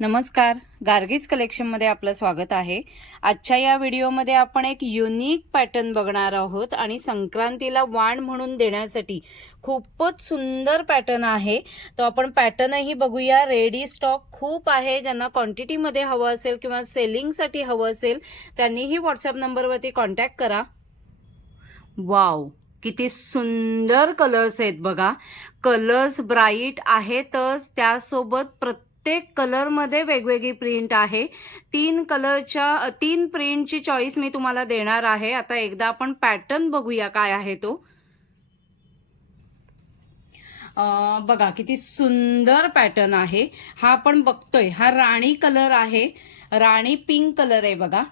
नमस्कार. गार्गीज कलेक्शनमध्ये आपलं स्वागत आहे. आजच्या या व्हिडिओमध्ये आपण एक युनिक पॅटर्न बघणार आहोत आणि संक्रांतीला वाण म्हणून देण्यासाठी खूपच सुंदर पॅटर्न आहे. तो आपण पॅटर्नही बघूया. रेडी स्टॉक खूप आहे. ज्यांना क्वांटिटीमध्ये हवं असेल किंवा सेलिंगसाठी हवं असेल त्यांनीही व्हॉट्सअप नंबरवरती कॉन्टॅक्ट करा. वाव किती सुंदर कलर्स आहेत बघा. कलर्स ब्राईट आहेतच त्यासोबत प्रत्येक कलरमध्ये वेगवेगळी प्रिंट आहे. तीन कलरच्या तीन प्रिंटची चॉईस मी तुम्हाला देणार आहे. आता एकदा आपण पॅटर्न बघूया काय आहे तो. बघा किती सुंदर पॅटर्न आहे. हा आपण बघतोय. हा राणी कलर आहे. राणी पिंक कलर आहे बघा.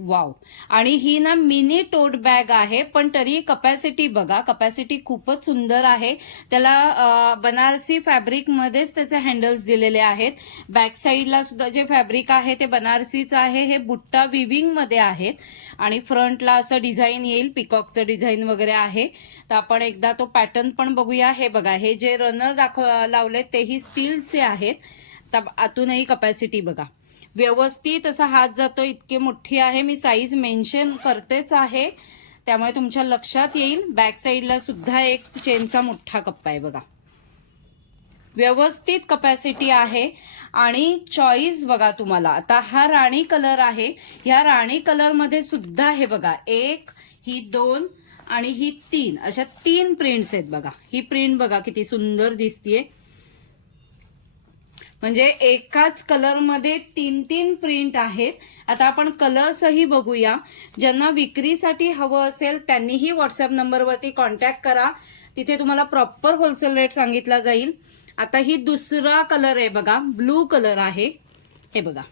वाव. आणि ही ना मिनी टोट बॅग आहे पण तरी कपॅसिटी बघा कपॅसिटी खूपच सुंदर आहे. त्याला बनारसी फॅब्रिकमध्येच त्याचे हँडल्स दिलेले आहेत. बॅक साईडला सुद्धा जे फॅब्रिक आहे ते बनारसीचं आहे हे बुट्टा विविंगमध्ये आहेत. आणि फ्रंटला असं डिझाईन येईल पिकॉकचं डिझाईन वगैरे आहे. तर आपण एकदा तो पॅटर्न पण बघूया. हे बघा हे जे रनर दाखव लावले तेही स्टीलचे आहेत. तर आतूनही कपॅसिटी बघा. व्यवस्थित असा हात जातो इतकी मोठी आहे मी साईज मेन्शन करतेच आहे. त्यामुळे तुमच्या लक्षात येईल. बॅक साईडला सुद्धा एक चेनचा मोठा कप्पा आहे बघा. व्यवस्थित कपॅसिटी आहे. आणि चॉईस बघा तुम्हाला. आता हा राणी कलर आहे. ह्या राणी कलरमध्ये सुद्धा हे बघा. एक ही दोन आणि ही तीन. अशा तीन प्रिंट्स आहेत बघा. ही प्रिंट बघा किती सुंदर दिसतीये. म्हणजे एकाच कलरमध्ये तीन तीन प्रिंट आहेत. आता आपण कलर्सही बघूया. ज्यांना विक्रीसाठी हवं असेल त्यांनीही व्हॉट्सअप नंबरवरती कॉन्टॅक्ट करा. तिथे तुम्हाला प्रॉपर होलसेल रेट सांगितला जाईल. आता ही दुसरा कलर आहे बघा. ब्लू कलर आहे. हे बघा.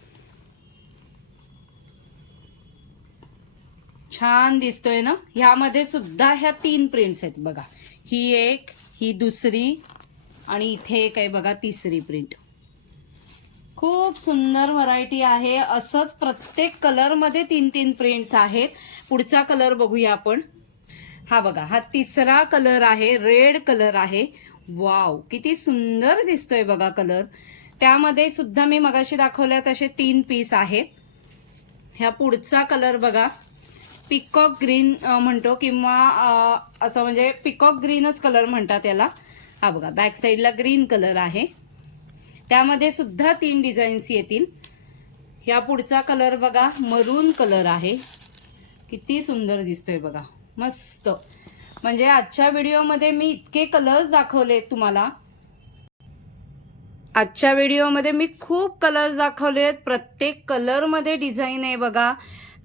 छान दिसतोय ना? ह्यामध्ये सुद्धा ह्या तीन प्रिंट्स आहेत बघा. ही एक ही दुसरी आणि इथे एक आहे बघा तिसरी प्रिंट खूप सुंदर व्हरायटी आहे. असंच प्रत्येक कलरमध्ये तीन तीन प्रिंट्स आहेत. पुढचा कलर बघूया आपण. हा बघा हा तिसरा कलर आहे. रेड कलर आहे. वाव किती सुंदर दिसतोय बघा कलर त्यामध्ये सुद्धा मी मगाशी दाखवल्या तसे तीन पीस आहेत. ह्या पुढचा कलर बघा. पिकॉक ग्रीन म्हणतो किंवा असं म्हणजे पिकॉक ग्रीनच कलर म्हणतात याला. हा बघा बॅक साईडला ग्रीन कलर आहे. त्यामध्ये सुद्धा तीन डिझाईन्स येतील. ह्या पुढचा कलर बघा मरून कलर आहे. किती सुंदर दिसतोय बघा. मस्त. म्हणजे आजच्या व्हिडिओमध्ये मी इतके कलर्स दाखवले तुम्हाला. आजच्या व्हिडिओमध्ये मी खूप कलर्स दाखवले आहेत प्रत्येक कलरमध्ये डिझाईन आहे बघा.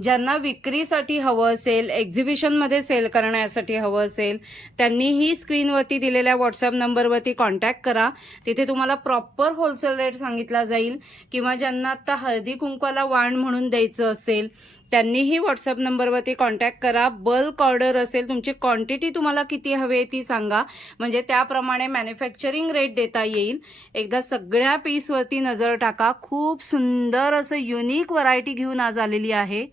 ज्यांना विक्रीसाठी हवं असेल एक्झिबिशनमध्ये सेल करण्यासाठी हवं असेल त्यांनीही स्क्रीनवरती दिलेल्या व्हॉट्सअप नंबरवरती कॉन्टॅक्ट करा. तिथे तुम्हाला प्रॉपर होलसेल रेट सांगितला जाईल किंवा ज्यांना आता हळदी कुंकवाला वाण म्हणून द्यायचं असेल त्यांनीही व्हॉट्सअप नंबरवरती कॉन्टॅक्ट करा. बल्क ऑर्डर असेल तुमची क्वांटिटी तुम्हाला किती हवी आहे ती सांगा. म्हणजे त्याप्रमाणे मॅन्युफॅक्चरिंग रेट देता येईल. एकदा सगळ्या पीसवरती नजर टाका. खूप सुंदर असं युनिक व्हरायटी घेऊन आज आलेली आहे.